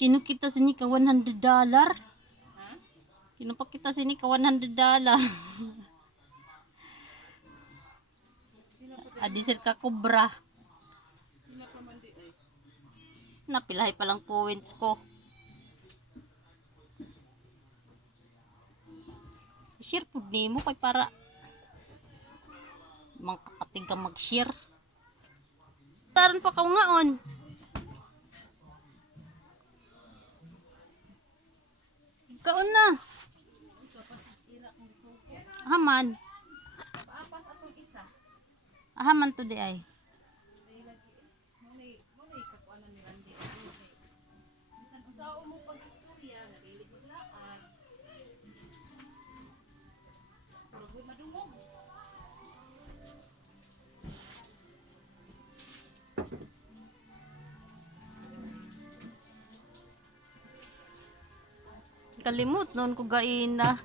Kinukita sini ka $100. Kinupakita sini ka $100. Adisir ka kubra. Napilahay palang points ko. Share po nimo kay para mga kapatid kang mag-share. Taron pa kaungaon. Kaon na. Haman. Haman to di ay. Kalimut noon ko gaina.